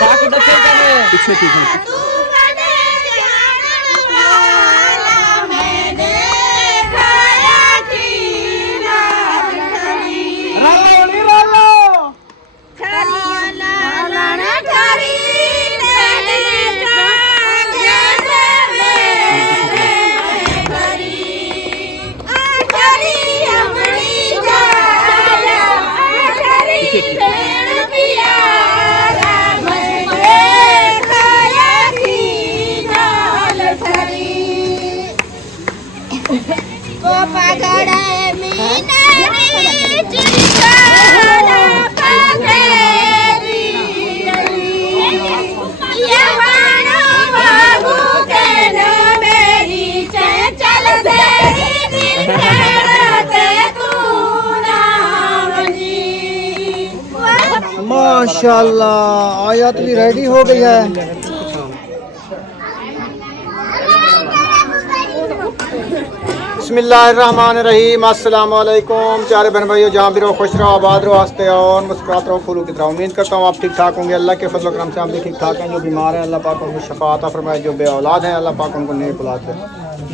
पीछे पीछे माशाल्लाह आयत भी रेडी हो गई है। बिस्मिल्लाहिर्रहमानिर्रहीम। अस्सलाम वालेकुम प्यारे बहन भाइयों, जहाँ भी रहो खुश रहो, आबाद रहो, हंसते रहो और मुस्कुराते रहो, फूलों की तरह। उम्मीद करता हूँ आप ठीक ठाक होंगे। अल्लाह के फजल करम से आप भी ठीक ठाक हैं। जो बीमार हैं अल्लाह पाक उनको शफा अता फरमाए, जो बे औलाद हैं अल्लाह पाक उनको नेक औलाद दे।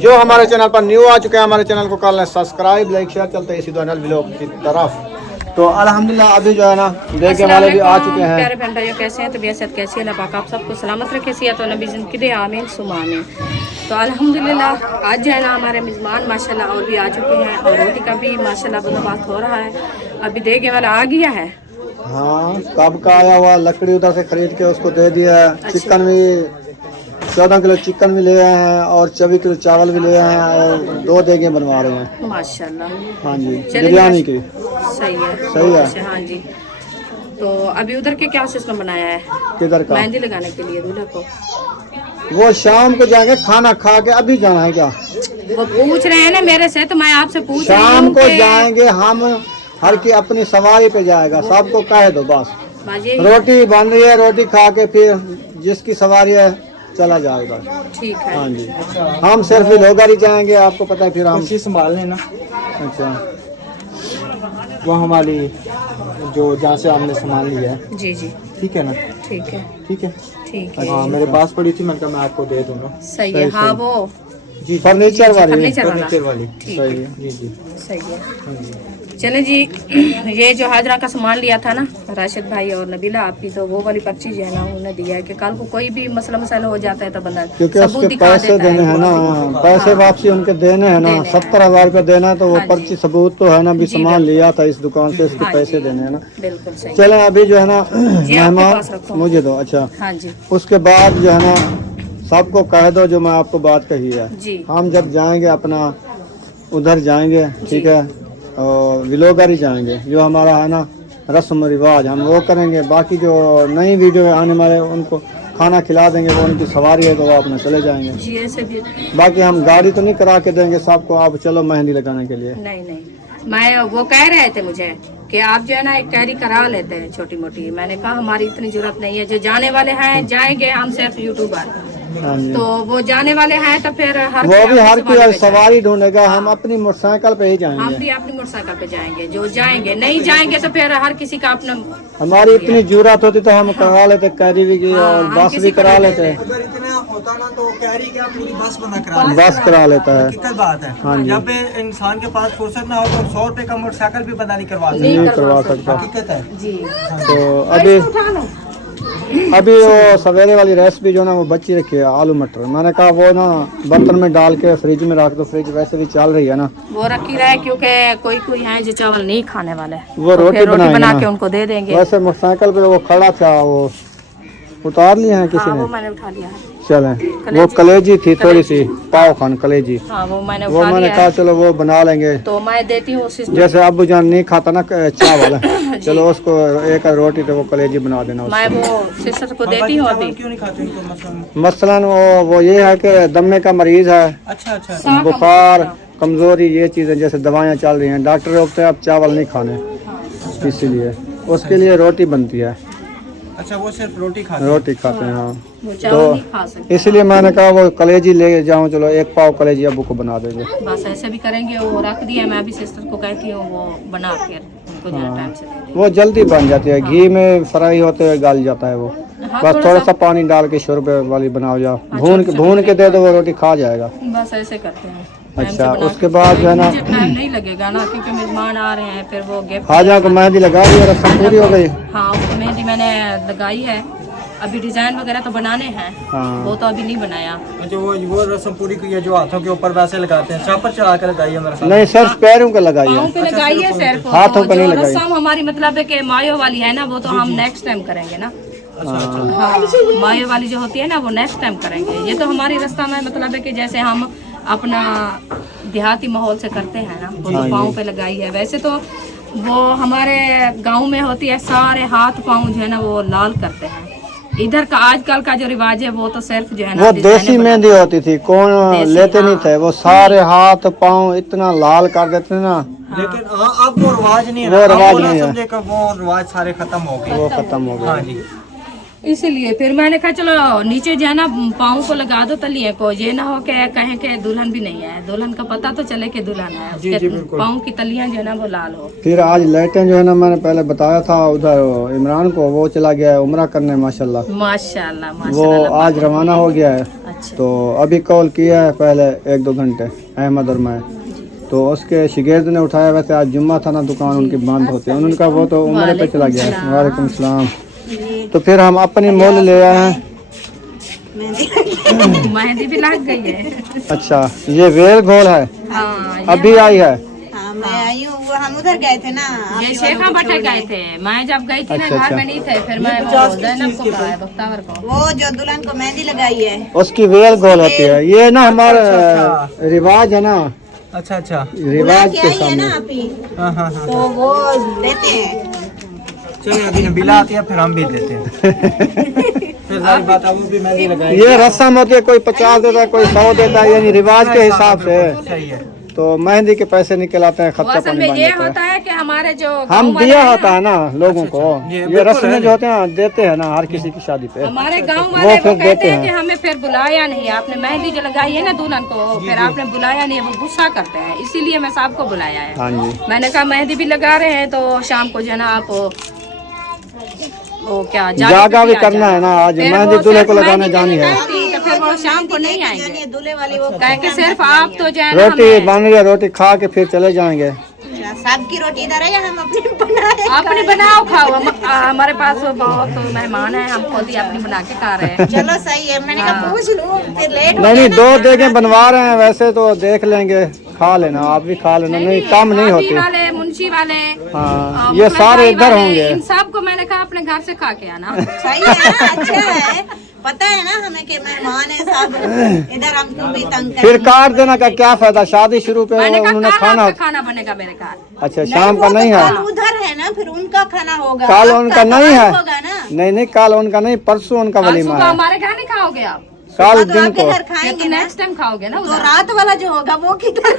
जो हमारे चैनल पर न्यू आ चुके हैं हमारे चैनल को कर लें सब्सक्राइब, लाइक शेयर। चलते हैं इसी दौरान व्लॉग की तरफ। तो अल्हम्दुलिल्लाह अभी जो है ना देखे वाले भी आ चुके हैं। प्यारे बहन भाइयों, कैसे हैं? तबीयत कैसी है? अल्लाह पाक आप सबको सलामत रखे, सेहत और नबी जिंदगी दे, आमीन सुमा आमीन। तो अल्हम्दुलिल्लाह आज जो है ना हमारे मेज़बान माशाल्लाह और भी आ चुके हैं और रोटी का भी माशाल्लाह बंदोबस्त हो रहा है। अभी देखे वाला आ गया है। हाँ कब का आया हुआ, लकड़ी उधर से खरीद के उसको दे दिया। चिकन भी 14 किलो चिकन भी ले आए हैं और 24 किलो चावल भी ले आए हैं और 2 देगे बनवा रहे हैं माशाल्लाह। हाँ जी बिरयानी की। सही है, सही है। हाँ जी। तो अभी उधर के क्या सिस्टम बनाया है? किधर का? मेहंदी लगाने के लिए दूल्हे को। वो शाम को जाएंगे खाना खा के। अभी जाना है क्या? वो पूछ रहे हैं ना मेरे से, तो मैं आपसे पूछ रही हूं। शाम को जाएंगे हम, हर की अपनी सवारी पे जाएगा। सबको कह दो बस। रोटी बन रही है, रोटी खा के फिर जिसकी सवारी है चला जाएगा। ठीक है। हाँ जी हम सिर्फ लोग ही जाएंगे, आपको पता है। फिर हम संभाल लेना। अच्छा वो हमारी जो जहाँ से आपने सामान लिया है। जी जी ठीक है ना? ठीक है ठीक है ठीक है। हाँ मेरे पास पड़ी थी, मैंने कहा मैं आपको दे दूंगा। सही है। हाँ वो जी फर्नीचर वाली। फर्नीचर वाली। सही है जी जी सही है। हाँ जी। चले जी, ये जो हाजरा का सामान लिया था ना राशिद भाई और नबीला आपकी, तो वो वाली पर्ची जो है ना उन्होंने दिया है कि कल को कोई भी मसला मसाला हो जाता है तो बंदा क्योंकि सबूत उसके दिखा पैसे देता देने हैं ना। पैसे वापसी उनके देने हैं ना। 70,000 रुपये देना है तो वो पर्ची सबूत तो है ना। भी सामान लिया था इस दुकान से, इसके पैसे देने हैं ना। बिल्कुल सही। चले अभी जो है ना मेहमान मुझे दो। अच्छा हाँ जी। उसके बाद जो है ना सबको कह दो जो मैं आपको बात कही है। जी। हम जब जाएंगे अपना उधर जाएंगे, ठीक है, और विलोगर ही जाएंगे। जो हमारा है ना रस्म रिवाज हम वो करेंगे। बाकी जो नई वीडियो आने वाले उनको खाना खिला देंगे, वो उनकी सवारी है तो वो अपना चले जाएंगे। जी ऐसे भी। बाकी हम गाड़ी तो नहीं करा के देंगे सबको। आप चलो मेहंदी लगाने के लिए। नहीं नहीं, मैं वो कह रहे थे मुझे कि आप जो है ना एक कैरी करा लेते हैं छोटी मोटी। मैंने कहा हमारी इतनी जरूरत नहीं है। जो जाने वाले हैं जाएंगे, हम सिर्फ यूट्यूबर। तो वो जाने वाले हैं तो फिर वो भी हर कोई सवारी ढूंढेगा। हम अपनी मोटरसाइकिल पे ही जाएंगे। हम भी अपनी मोटरसाइकिल पे जाएंगे। जो जाएंगे, नहीं जाएंगे तो फिर हर किसी का अपना। हमारी इतनी जरूरत होती तो हम करा लेते कैरी भी की और बस भी करा लेते। अगर इतना होता ना तो कैरी के अपनी बस बना करा बस करा लेता है। हकीकत बात है। हाँ जी। जब इंसान के पास फुर्सत ना हो तो 100 रुपए का मोटरसाइकिल भी बना नहीं करवा सकता। हकीकत है जी। तो अभी वो सवेरे वाली रेसिपी जो ना वो बची रखी है आलू मटर। मैंने कहा वो ना बर्तन में डाल के फ्रिज में रख दो। फ्रिज वैसे भी चल रही है ना, वो रखी रहे क्योंकि कोई है जो चावल नहीं खाने वाले। वो तो रोटी बना के उनको दे देंगे। वैसे मोटरसाइकिल पे वो खड़ा था, वो उतार लिए हैं किसी हाँ, ने? वो मैंने उठा लिया है। चले वो कलेजी थी थोड़ी सी पाव खान कलेजी। हाँ, वो मैंने कहा चलो वो बना लेंगे। तो मैं देती हूँ जैसे अब्बू जान नहीं खाता ना चावल चलो उसको एक रोटी तो वो कलेजी बना देना। मैं वो सिस्टर को देती हूँ अभी। क्यों नहीं खाते इनको? मसलन वो ये है कि दमे का मरीज है। अच्छा बुखार कमजोरी ये चीजें जैसे दवाइयाँ चल रही हैं, डॉक्टर रोकते हैं अब चावल नहीं खाने, इसीलिए उसके लिए रोटी बनती है। अच्छा वो सिर्फ रोटी खाते हैं हाँ। तो इसलिए मैंने कहा वो कलेजी ले जाऊँ। चलो एक पाव कलेजी अब्बू को बना देंगे। बस ऐसे भी करेंगे। वो रख दिया, मैं अभी सिस्टर को कहती हूँ वो बना के टाइम से। वो जल्दी बन जाती है। घी में फ्राई होते हुए गल जाता है वो। हाँ, बस थोड़ा सा पानी डाल के शोरबे वाली बनाओ जाओ, भून के दे दो, वो रोटी खा जाएगा। बस ऐसे करते हैं। टाइम से अच्छा, बना उसके के- बाद जो है ना, मुझे टाइम नहीं लगेगा ना, क्योंकि मेहमान आ रहे हैं, फिर वो गिफ्ट। हाजा को मेहंदी लगा दी, रस्म पूरी हो गई। हाँ, उसको मेहंदी मैंने लगाई है, अभी डिजाइन वगैरह तो बनाने हैं। हाँ। वो तो अभी नहीं बनाया। जो वो रस्म पूरी की है जो हाथों के ऊपर वैसे लगाते हैं, चापर चढ़ा कर लगाई है मेरे साथ। नहीं, सिर्फ पैरों का लगाई पाँव है। पे लगाई है सिर्फ, हाथों पे जो नहीं लगाई। रस्म हमारी मतलब है कि मायो वाली है ना, वो तो हम नेक्स्ट टाइम करेंगे ना। अच्छा अच्छा। हाँ, मायो वाली जो होती है ना, वो नेक्स्ट टाइम करेंगे। ये तो हमारी रस्म है, मतलब है कि जैसे हम अपना देहाती माहौल से करते हैं ना, वो तो पाँव पे लगाई है। वैसे तो वो हमारे गांव में होती है, सारे हाथ पाँव जो है ना वो लाल करते हैं। इधर का आजकल का जो रिवाज है वो तो सिर्फ जो है ना वो डिजाइनें देसी बनाते मेहंदी हैं। होती थी, कौन देसी, लेते नहीं हाँ। थे, वो सारे हाथ पाँव इतना लाल कर देते ना, लेकिन हाँ अब वो रिवाज नहीं है वो ना, अब रिवाज ना नहीं है। समझे कि वो रिवाज सारे खत्म हो गए। वो खत्म हो हाँ गया। जी। इसीलिए फिर मैंने कहा चलो नीचे जो है ना पाँव को लगा दो तलिए को, ये ना हो के कहें कि दुल्हन भी नहीं है। दुल्हन का पता तो चले कि दुल्हन है, उसके पाँव की तलियां जो है ना वो लाल हो। फिर आज लाइटें जो है ना, मैंने पहले बताया था उधर इमरान को, वो चला गया है उम्रा करने माशाल्लाह। माशाल्लाह वो माशाल्लाह। आज रवाना हो गया है। अच्छा। तो अभी कॉल किया है पहले 1-2 घंटे, अहमद और मैं, तो उसके शिगिर्द ने उठाया। वैसे आज जुम्मा था ना, दुकान उनकी बंद होती है। उन्होंने कहा वो तो उम्र पे चला गया है। वालेकुम सलाम। तो फिर हम अपनी मोल ले आए हैं। मेहंदी भी लग गई है। अच्छा, ये वेल घोल है, हाँ, ये अभी आई है। हाँ मैं आई हूँ, वो हम उधर गए थे ना, ये शेखा बटे गए थे। मैं जब गई थी ना अच्छा, घर में नहीं थे, फिर मैं वो ज़ैनब को कहा है, बख्तावर को। वो जो दुल्हन को मेहंदी लगाई है। उसकी वेल घोल होती है। ये ना हमारा रिवाज है ना, अच्छा अच्छा। बुला रिवाज के के आई है ना सामने। आप ही, हाँ हाँ हाँ। तो वो देते हैं। चलिए अभी नबीला आती है फिर हम भी देते हैं। फिर जाहिर बात है वो भी मेहंदी लगाएगी। ये रस्म होती है, कोई 50 देता है, कोई 100 देता है, यानी रिवाज के हिसाब से। सही है। तो मेहंदी के पैसे निकल आते हैं, वो खर्चा असल पानी में बन ये जाता होता है। है कि हमारे जो हम गाँव वाले दिया हैं होता ना, है ना लोगों को, ये ये बिल्कुल रस्में है। जो होते हैं देते हैं ना हर किसी की शादी पे। हमारे गांव वो वाले फिर वो कहते देते हैं कि हैं। हमें फिर बुलाया नहीं, आपने मेहंदी जो लगाई है ना दुल्हन को, फिर आपने बुलाया नहीं, वो गुस्सा करते हैं। इसीलिए मैं साहब को बुलाया है। हाँ जी। मैंने कहा मेहंदी भी लगा रहे हैं तो शाम को जो है ना आप वो क्या जागा भी करना है ना, आज मेहंदी दूल्हे को लगाने जानी है। तो फिर वो शाम को नहीं आएंगे, यानी दूल्हे वाली वो कहे कि सिर्फ आप तो जो है ना रोटी हमें बन रही है, रोटी खा के फिर चले जाएंगे। सबकी रोटी इधर है या हम अपनी बनाए? अपनी बनाओ खाओ। हमारे पास बहुत मेहमान है, हम खुद ही अपनी बना के खा रहे हैं। चलो सही है, मैंने कहा पूछ लूँ, फिर लेट हो नहीं नहीं, गया 2 ना। देखें बनवा रहे हैं, वैसे तो देख लेंगे, खा लेना, आप भी खा लेना, नहीं कम नहीं भाभी होती। वाले, मुंशी वाले, हाँ, और ये मुखलिस सारे भाई इधर वाले, होंगे। इन सब को मैंने कहा अपने घर से खा के आना। सही है ना, अच्छा है। पता है ना हमें कि मेहमान है सब, इधर हमको भी तंग कर। फिर काट देना का क्या फायदा, शादी शुरू पे मैंने उन्होंने कहा खाना। आपका खाना बनेगा मेरे घर। अच्छा, शाम का वो नहीं तो है। कल उधर है ना, फिर उनका खाना होगा। कल आपका उनका नहीं कल है। होगा ना। नहीं नहीं, कल उनका नहीं, परसों उनका कल वलीमा सुबह है। हमारे घर नहीं खाओगे आप, कल तो दिन आपके को। घर ये खाएंगे तो ना। नेक्स्ट टाइम खाओगे ना तो उधर। रात वाला जो होगा वो किधर?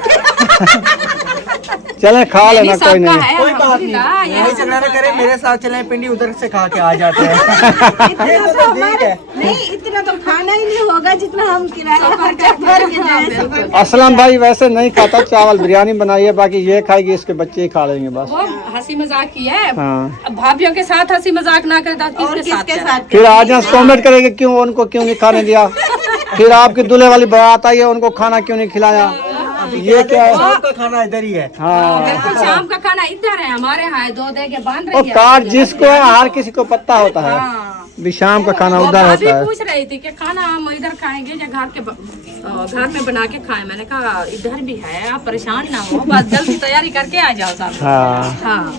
चले खा लेना, नहीं, कोई सबका नहीं। है, कोई बात नहीं, अल्हम्दुलिल्लाह, ये नहीं झगड़ा ना करें, मेरे साथ चलें, पिंडी उधर से खा के आ जाते हैं। इतना तो हमारे नहीं, इतना तो खाना ही नहीं होगा जितना हम किराया खर्चा भर के जाए सफर। असलम भाई वैसे नहीं खाता, चावल बिरयानी बनाई है, बाकी ये खाएगी, इसके बच्चे ही खा लेंगे बस। वो हंसी मजाक की है। हाँ। अब भाभीियों के साथ हंसी मजाक ना करे तो और किसके साथ किसके करे? साथ? फिर आज यहाँ कॉमेंट करेंगे क्यों उनको क्यों नहीं खाने दिया, फिर आपकी दूल्हे वाली बात आई है, उनको खाना क्यों नहीं खिलाया, ये क्या है। शाम का खाना इधर ही है। हाँ, बिल्कुल, शाम का खाना इधर है, हमारे यहाँ है, 2 दे के बांध वो रही है। कार्ड जिसको है हर किसी को पता होता है, हाँ। भी शाम का खाना वो उधर भाभी होता है। पूछ रही थी कि खाना हम इधर खाएंगे या घर में बना के खाएं। मैंने कहा इधर भी है, आप परेशान ना हो, बस जल्दी तैयारी करके आ जाओ साहब। हाँ, हाँ,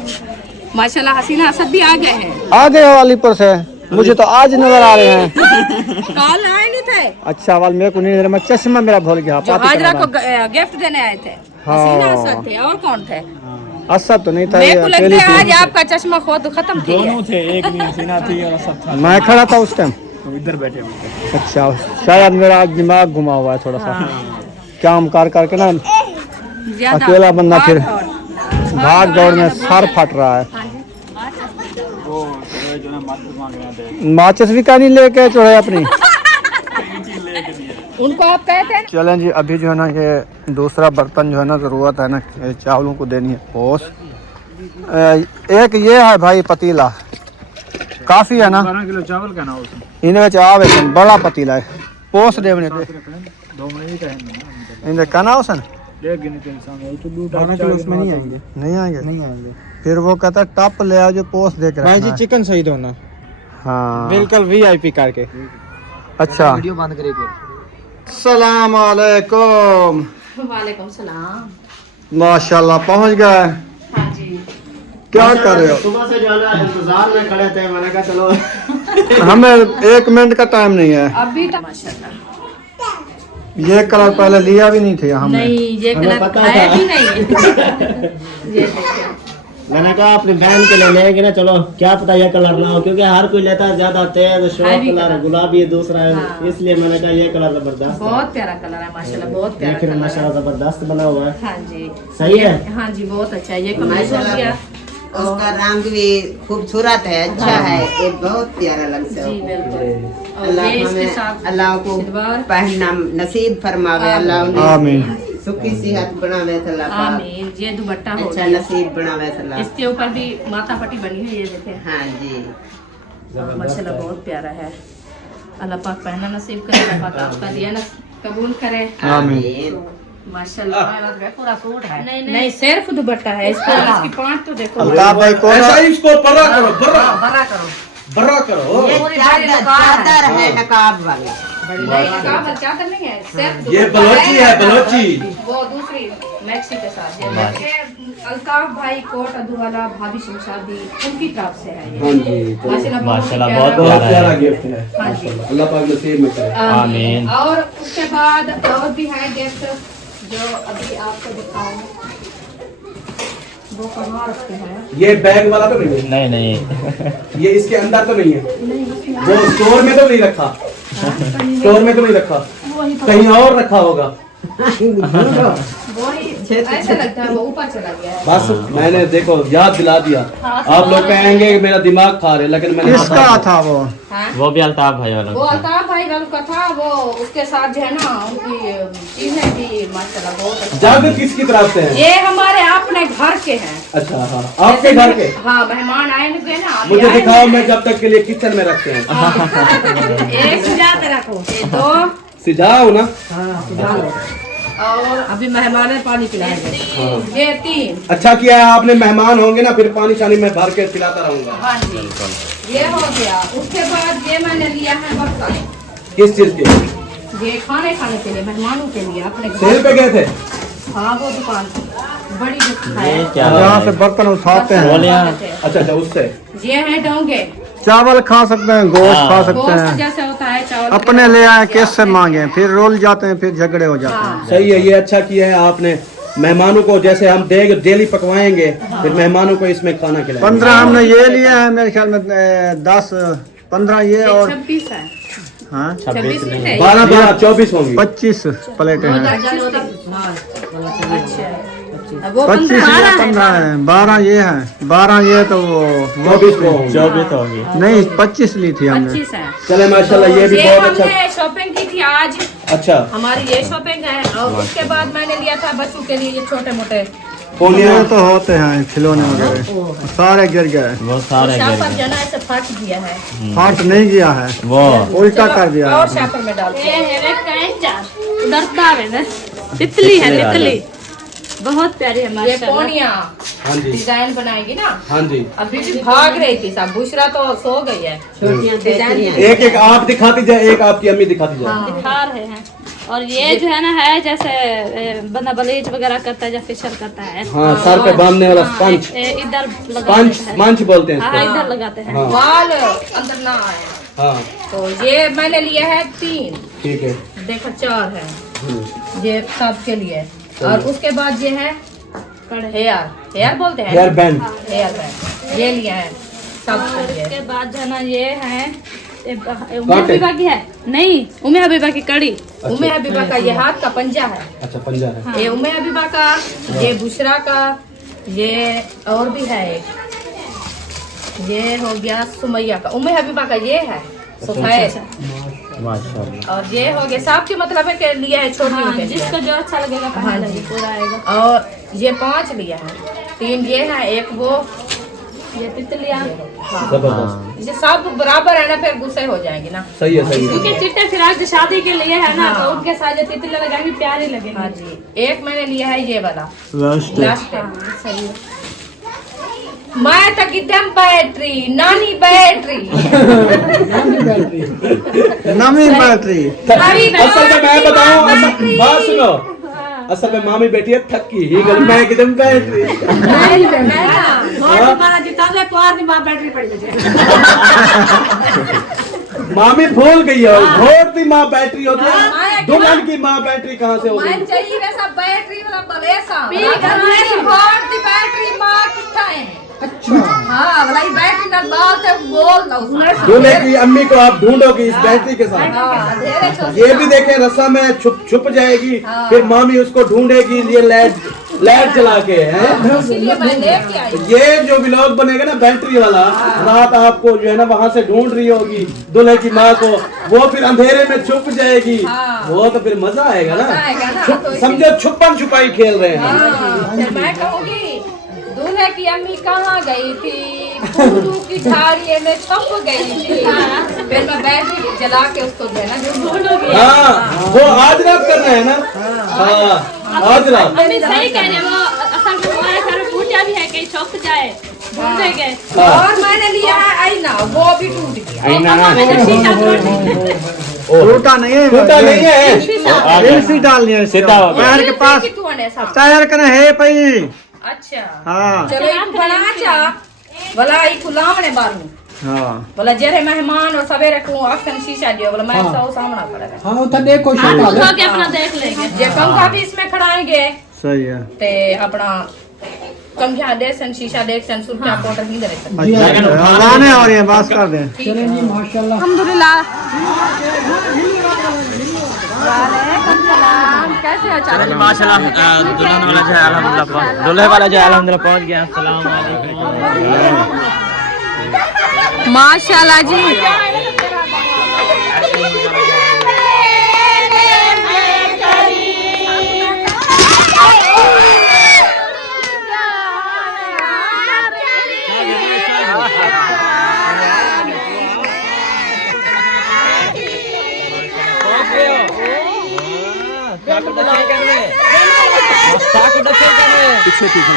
माशाल्लाह हसीना असद भी आ गए हैं। आ गए हो अलीपुर से, मुझे तो आज नजर आ रहे हैं। कल आए नहीं थे, अच्छा वाल मेरे को नहीं नजर, मैं चश्मा मेरा भूल गया। जो पाती हाजरा करना को गिफ्ट देने आए थे। हाँ। हसीना असद थे, और कौन थे? था। असद तो नहीं था, मेरे ये को लगता अकेली है आज थी। आपका चश्मा खुद खत्म थी। थे, एक नहीं हसीना थी और असद था, मैं खड़ा था उस टाइम। इधर बैठे हुए। अच्छा, शायद मेरा आज दिमाग घुमा हुआ है थोड़ा सा, काम कर करके ना, ज्यादा अकेला बंदा फिर भाग भाग दौड़ में सर फट रहा है। माचिस भी का नहीं लेके चढ़े अपनी। उनको आप कहते हैं चलें जी, अभी जो है ना ये दूसरा बर्तन जो है ना ज़रूरत है ना, ये चावलों को देनी है पोस। एक ये है भाई पतीला, काफी है ना 12 किलो चावल का ना उसमें इन्हें ਵਿੱਚ आवे सन बड़ा पतीला है पोस देवने पे 2 महीने का है इन्हें कना होसन देख गिने तेरे सामने तो 12 किलो उसमें नहीं आएंगे नहीं आएंगे फिर वो कहता टप ले आओ जो पोस दे के भाई जी रखना है। चिकन सही दो ना हाँ बिल्कुल वीआईपी करके अच्छा वीडियो बंद करे सलाम अलैकुम वालेकुम सलाम। माशाल्लाह पहुंच गए हाँ जी। क्या कर रहे हो सुबह से जो है ना इंतजार में खड़े थे मैंने कहा चलो हमें 1 मिनट का टाइम नहीं है अभी तक माशाल्लाह ये कलर पहले लिया भी नहीं थे हमने नहीं ये हमें कलर पता है था। भी नहीं है। ये देखिए मैंने कहा अपनी बहन के लिए लेंगे ना चलो क्या पता ये कलर ना हो क्योंकि हर कोई लेता है ज्यादा तेज शॉर्ट Heavy कलर कलर। गुलाबी है दूसरा है हाँ। इसलिए मैंने कहा ये कलर जबरदस्त है बहुत प्यारा कलर है माशाल्लाह बहुत प्यारा देखने में कलर माशाल्लाह है। जबरदस्त बना हुआ है हाँ जी सही है हाँ जी बहुत अच्छा है ये कमीज हो गया उसका रंग भी खूबसूरत है अच्छा है ये बहुत प्यारा लगता जी है बिल्कुल और अल्लाह ये इसके हमें साथ अल्लाह को सिलवार। पहनना नसीब फरमावे अल्लाह उन्हें आमीन सुखी सेहत बनावे अल्लाह पाक आमीन ये दुपट्टा हो अच्छा गया नसीब बनावे अल्लाह इसके ऊपर भी माथा पट्टी बनी हुई है ये देखें हाँ जी माशाल्लाह बहुत प्यारा है। अल्लाह पाक पहनना नसीब करे अल्लाह पाक आपका दिया ना कबूल करे आमीन माशाल्लाह। पूरा सूट है नहीं सिर्फ दुपट्टा है इस पर इसकी पांच तो देखो अल्ताफ भाई कौन इसको बड़ा करो बड़ा करो ये चादर है नकाब वाली नहीं नकाब चादर नहीं है सिर्फ ये दुपट्टा बलोची है बलोची वो दूसरी मैक्सी के साथ ये अल्ताफ भाई कोट अदुवाला भाभी शमशादी उनकी तरफ से है ये माशाल्लाह बहुत प्यारा गिफ्ट है हाँ जी अल्लाह पाक नसीब में करे आमीन। और उसके बाद और भी है गिफ्ट जो अभी आपको दिखाऊं वो कहाँ रखते हैं ये बैग वाला तो नहीं है नहीं ये इसके अंदर तो नहीं है वो स्टोर में तो नहीं रखा स्टोर में तो नहीं रखा कहीं और रखा होगा वही ऐसा लगता है वो ऊपर चला गया है। बस मैंने देखो याद दिला दिया आप लोग कहेंगे कि मेरा दिमाग खा रहे लेकिन मैंने किसका था वो हाँ? वो भी अल्ताफ भाई वाला वो अल्ताफ भाई वालों का था वो उसके साथ जो है ना उनकी चीजें भी माशाल्लाह बहुत अच्छी। जादू किसकी तरफ से है ये हमारे अपने घर के हैं। अच्छा हाँ आपके घर के हाँ मेहमान आएंगे ना अभी मुझे आए दिखाओ हैं। मैं जब तक के लिए किचन में रखते हैं एक सजा के रखो ये दो सिजाओ ना और अभी मेहमान पानी पिलाएंगे ये 3 अच्छा किया है आपने मेहमान होंगे ना फिर पानी शानी में भर के पिलाता रहूंगा हाँ जी ये हो गया। उसके बाद ये मैंने लिया है बर्तन किस चीज के ये खाने खाने के लिए मेहमानों के लिए अपने सेल पे गए थे हाँ वो दुकान बड़ी दुकान है क्या जहाँ से बर्तन उठाते हैं अच्छा अच्छा उससे ये है डोंगे चावल खा सकते हैं गोश्त खा सकते गोश्त हैं जैसे होता है चावल अपने ले आए कैसे मांगे फिर रोल जाते हैं फिर झगड़े हो जाते हैं सही है ये अच्छा किया है आपने मेहमानों को जैसे हम देग डेली पकवाएंगे फिर मेहमानों को इसमें खाना खिलाएंगे 15 हमने ये लिए हैं मेरे ख्याल में 10-15 ये और 26 है हाँ 26 नहीं है 12-12-24 होंगी 25 प्लेटें हैं अच्छा वो 25 या 15 है 12 ये है 12 ये तो वो 24 को होंगी 24 होगी नहीं 25 ली थी हमने 25 है। चले माशाल्लाह ये भी ये बहुत अच्छा हमने शॉपिंग की थी आज अच्छा हमारी ये शॉपिंग है और उसके बाद मैंने लिया था बच्चों के लिए ये छोटे मोटे फोनिया ये तो होते हैं खिलौने वगैरह सारे गिर गए वो सारे शापर जो ना ऐसे फट दिया है फाट नहीं गया है वो उल्टा कर दिया और है शापर में डालते हैं तितली है तितली बहुत प्यारी है ये पोनिया हाँ जी डिजाइन बनाएगी ना हाँ जी अभी भी भाग रही थी सब बुशरा तो सो गई है डिजाइन एक एक आप दिखाती जाए एक आपकी अम्मी दिखाती जाए दिखा रहे हैं और ये जो है ना है जैसे बंदा बलीज वगैरह करता है या फेशियल करता है हाँ सर पे बांधने वाला स्पंज इधर लगाते पंच हैं मंच बोलते हैं हाँ इसको इधर लगाते हैं हाँ बाल अंदर ना आए हाँ तो ये मैंने लिया है 3 ठीक है देखो 4 है ये सब के लिए और उसके बाद ये है हेयर बोलते हैं हेयर बैंड हेयर बैंड ये लिया है सब के लिए उसके बाद जो है ना ये है उम्मे हबीबा की है नहीं उम्मे हबीबा की कड़ी उम्मे हबीबा का ये हाथ का पंजा है अच्छा पंजा है ये उम्मे हबीबा का ये बुशरा का ये और भी है एक ये हो गया सुमैया का उम्मे हबीबा का ये है सफेद माशाल्लाह और ये हो गया सब के मतलब है के लिए है छोटी हाँ, के लिए। जिसको जो अच्छा लगेगा हाँ पहन जी। लेगी पूरा आएगा और ये 5 लिया है 3 ये है एक वो ये तितलियाँ जबरदस्त। जैसे सब बराबर है ना फिर गुस्से हो जाएंगे ना। सही है, सही है। क्योंकि चिट्टे फिराक जो शादी के लिए है ना, तो उनके साथ जो तितली लगाएंगे प्यारे लगेंगे। हाँ जी, एक मैंने लिया है ये वाला लास्ट लास्ट है। मैं तो किदम बैटरी नानी बैटरी नमी बैटरी। असल में मैं बताऊं, बात सुनो, असल में मामी बैठी है थकी ही गल मैं एकदम बैटरी मामी भूल गई है। घोड़ की माँ बैटरी होती है, दुल्हन की माँ बैटरी कहाँ से होगी? मैं चाहिए वैसा बैटरी वाला बलेसा बैटरी माँ कितना है। अच्छा हाँ वाला बैटरी ना बात है बोल दो दूल्हे की अम्मी को आप ढूंढोगी इस बैटरी के साथ। ये भी देखें रस्सा में छुप जाएगी, फिर मामी उसको ढूंढेगी ये लाइट जला के है। इसीलिए मैं लेके आई। ये जो व्लॉग बनेगा ना बैटरी वाला, रात आपको जो है ना वहाँ से ढूंढ रही होगी दूल्हे की माँ को, वो फिर अंधेरे में छुप जाएगी। वो तो फिर मजा आएगा ना। समझो छुपन छुपाई खेल रहे हैं। फिर मैं कहूँगी दूल्हे की अम्मी कहाँ गई थी, फूलू की झाड़ी में छुप गई थी। फिर मैं बैटरी जला के उसको देना ढूंढूंगी। हाँ वो आज रात करना है ना। हाँ आज रात। अभी सही कह रहे हैं, वो असल में हमारे घर में पूजा भी है, कहीं छुप जाए ढूंढेंगे। और मैंने लिया है आईना, वो भी टूट गया। टूटा नहीं है, टूटा नहीं है, एसी डालनी है सीधा हो गया। पैर के पास टायर कने है पई। अच्छा हाँ चलो एक बना चा भला एक खुलावने बारू हाँ बोला जरे मेहमान और सवेरे को अक्सर शीशा दियो बोला मैं सब सामना खड़ा हाँ तो देखो हम उठा के अपना देख लेंगे। जे पंखा भी इसमें खड़ाएंगे सही है। ते अपना कंघिया दे सन शीशा देख सन सुरक्षा कोटर नहीं दे सकते। अच्छा लाने और ये बात कर दें। चलें जी माशाल्लाह। अल्हम्दुलिल्लाह। कैसे हो चाचा? माशाल्लाह दुल्हन वाला जो है अल्हम्दुलिल्लाह, दूल्हे वाला जो है अल्हम्दुलिल्लाह पहुंच गया। अस्सलाम वालेकुम। माशाल्लाह जी। पीछे पीछे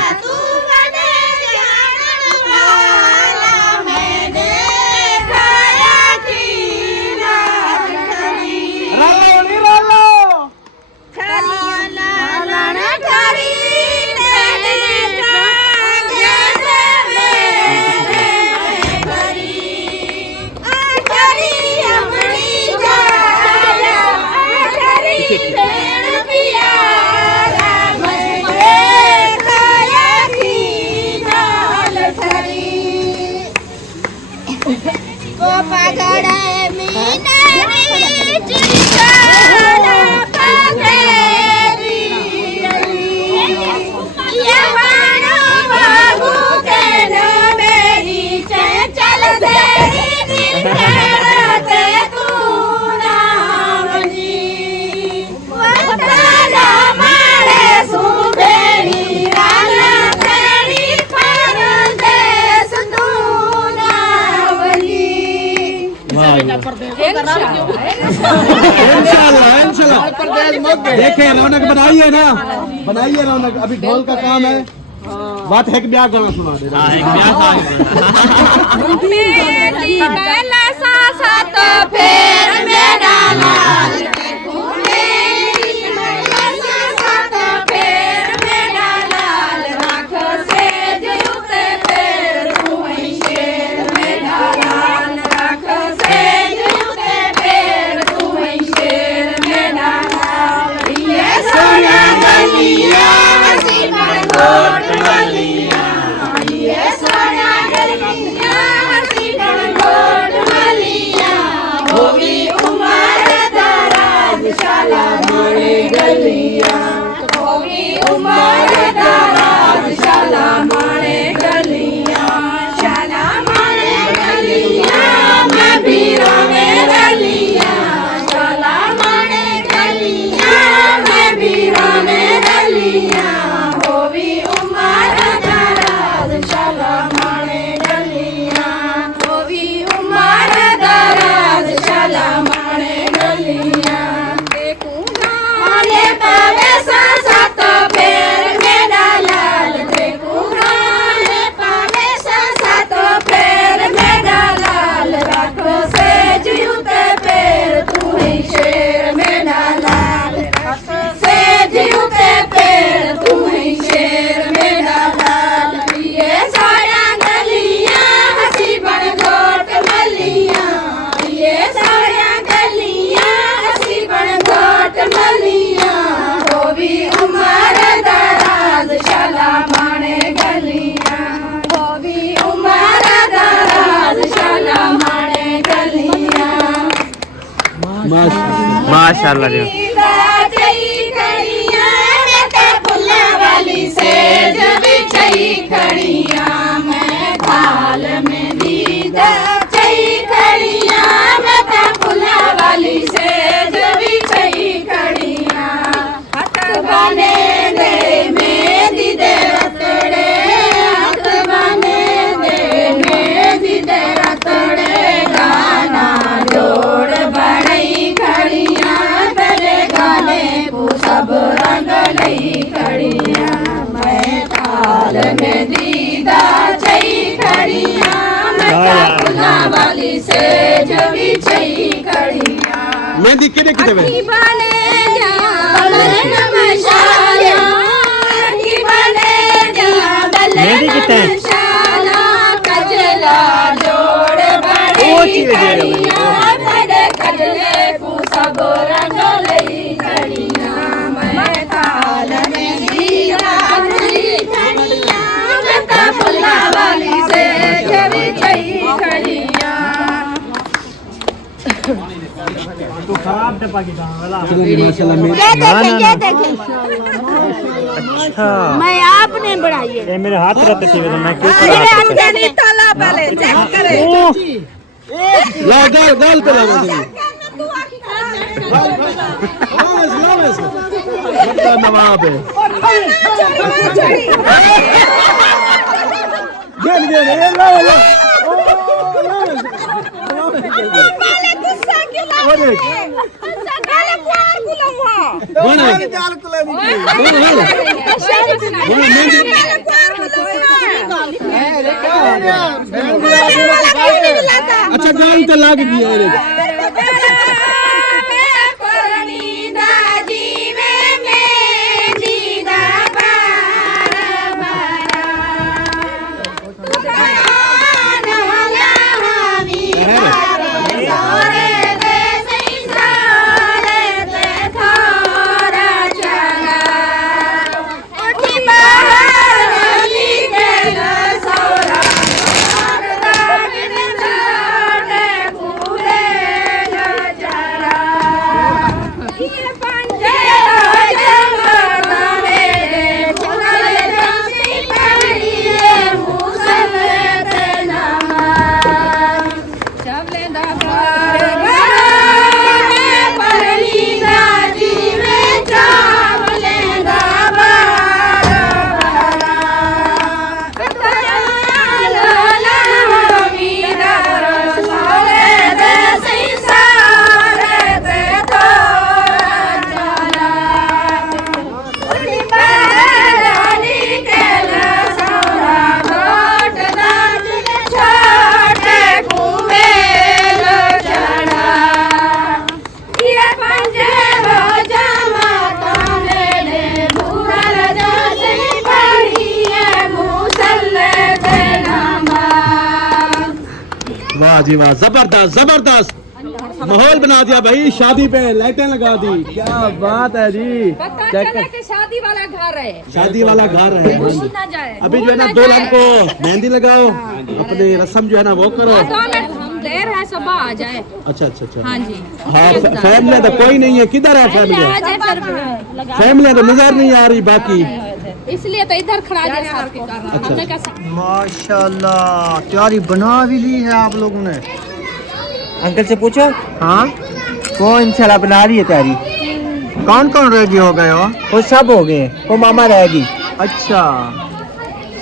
देखे रौनक बनाइए ना, बनाइए रौनक। अभी ढोल का काम है, बात है कि ब्याह गाना सुना दे रहा उमर माशाल्लाह जी मेहंदी कितने कितने में मेहंदी कितने अच्छा मैं आपने बढ़ाई है। ये मेरे हाथ रहते थे तो मैं क्यों ला गाल गाल पे लगा दे नवाब है गेल गेल ये ला ला अच्छा गाल तो लाग गया वाह जी वाह जबरदस्त जबरदस्त माहौल बना दिया भाई शादी पे लाइटें लगा दी क्या बात है जी शादी वाला घर है शादी वाला घर है अभी जो है ना दुल्हन को मेहंदी लगाओ अपने रस्म जो है ना वो करो देर है सब आ जाए अच्छा अच्छा अच्छा हाँ जी हाँ फैमिली तो कोई नहीं है किधर है फैमिली फैमिली तो नजर नहीं आ रही बाकी इसलिए तो इधर खड़ा दिया अच्छा माशाल्लाह तैयारी बना भी ली है आप लोगों ने अंकल से पूछो हाँ वो इंशाल्लाह बना रही है तैयारी कौन कौन रेडी हो गए हो वो सब हो गए वो मामा रहेगी अच्छा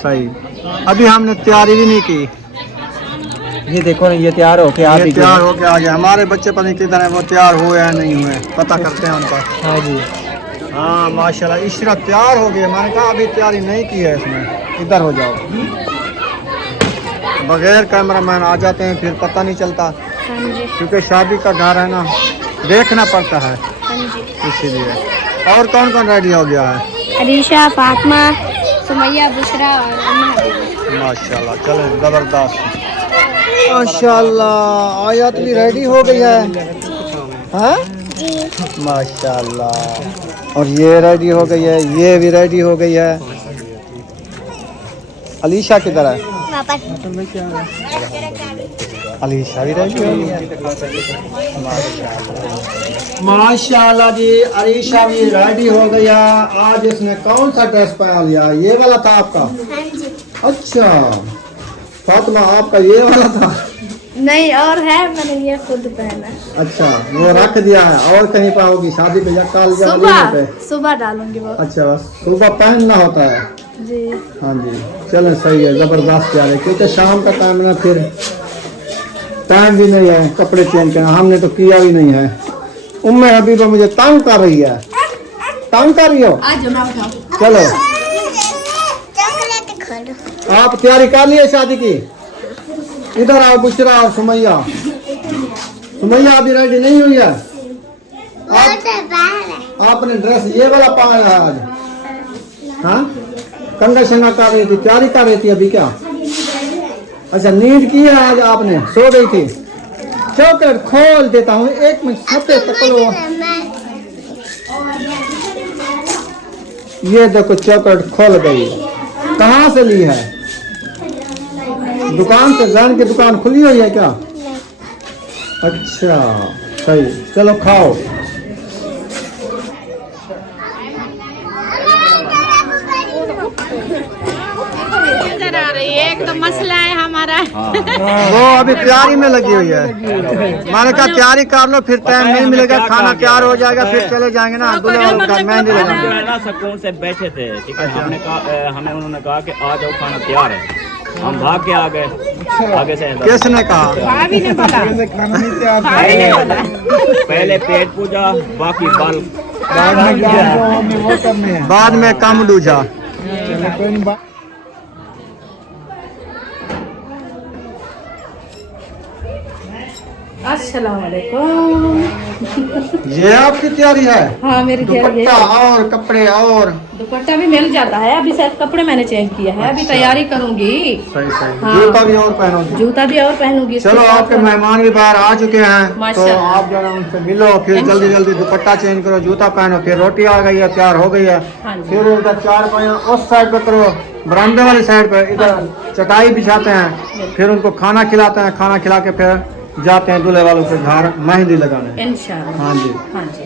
सही अभी हमने तैयारी भी नहीं की ये देखो ना ये तैयार हो के आ ये भी तैयार हो के आ गए हमारे बच्चे पता नहीं किधर है वो तैयार हुए या नहीं हुए पता करते हैं उनका हाँ जी हाँ माशाल्लाह इशरत तैयार हो गई मैंने कहा अभी तैयारी नहीं की है इसमें इधर हो जाओ बगैर कैमरामैन आ जाते हैं फिर पता नहीं चलता क्योंकि शादी का घर है ना देखना पड़ता है इसीलिए और कौन कौन रेडी हो गया है अरीशा फातिमा सुमैया बुशरा और माशाल्लाह चलो जबरदस्त माशाल्लाह आयत भी रेडी हो गई है हाँ माशाल्लाह और ये रेडी हो गई है ये भी रेडी हो गई है अलीशा किधर है अलीशा भी रेडी हो गई है। माशाल्लाह जी, अलीशा भी रेडी हो गया। आज इसने कौन सा ड्रेस पहन लिया? ये वाला था आपका? अच्छा फातिमा, आपका ये वाला था? नहीं, और है, मैंने ये खुद पहना। अच्छा, वो रख दिया है। और कहीं पाओगी शादी पे या कल या वलीमे पे? सुबह डालूंगी वो। अच्छा, सुबह पहनना होता है जी। हाँ जी, चलो सही है, जबरदस्त यार है, क्योंकि शाम का टाइम ना, फिर टाइम भी नहीं है कपड़े चेंज करना, हमने तो किया भी नहीं है। उम्मे हबीबा मुझे तंग कर रही है। तंग कर रही हो? चलो आप तैयारी कर लिए शादी की? इधर आओ बुशरा और सुमैया। सुमैया अभी रेडी नहीं हुई है? आपने ड्रेस ये वाला पहना है आज? हाँ, कंगा शंगा कर रही थी, तैयारी कर रही थी अभी क्या? अच्छा, नींद की है आज आपने? सो गई थी? चॉकलेट खोल देता हूँ, एक मिनट सफेद पकड़ो। ये देखो चॉकलेट खोल गई। कहाँ से ली है? दुकान से? जान की दुकान खुली हुई है क्या? अच्छा सही, चलो खाओ। एक तो मसला है हमारा। वो अभी तैयारी में लगी हुई है। मैंने कहा तैयारी कर लो, फिर टाइम नहीं मिलेगा, खाना तैयार हो जाएगा, फिर चले जाएंगे ना दूल्हे वालों का मेहंदी लगाने। जो है ना सुकून से बैठे थे, ठीक है। हमने कहा, हमें उन्होंने कहा कि आ जाओ खाना तैयार है, हम भाग के आ गए। आगे से किसने कहा? पहले पेट पूजा, बाकी बाल बाद में कम दूजा। अस्सलाम वालेकुम। ये आपकी तैयारी है? हाँ, मेरी तैयारी दुपट्टा है। और कपड़े और दुपट्टा भी मिल जाता है, अभी सिर्फ कपड़े मैंने चेंज किया है, अभी तैयारी करूंगी। सही सही। हाँ। जूता भी और पहनोगी? जूता भी और पहनूंगी। चलो, आपके मेहमान भी बाहर आ चुके हैं, तो माशाल्लाह। आप जरा उनसे मिलो, फिर जल्दी जल्दी दुपट्टा चेंज करो, जूता पहनो, फिर रोटी आ गई है, तैयार हो गई है। हाँ जी। फिर इधर चार पाया उस साइड पे करो, बरामदे वाली साइड पे, इधर चटाई बिछाते हैं, फिर उनको खाना खिलाते हैं, खाना खिला के फिर जाते हैं दूल्हे वालों के घर मेहंदी लगाने। इंशाल्लाह। हाँ जी। हाँ जी।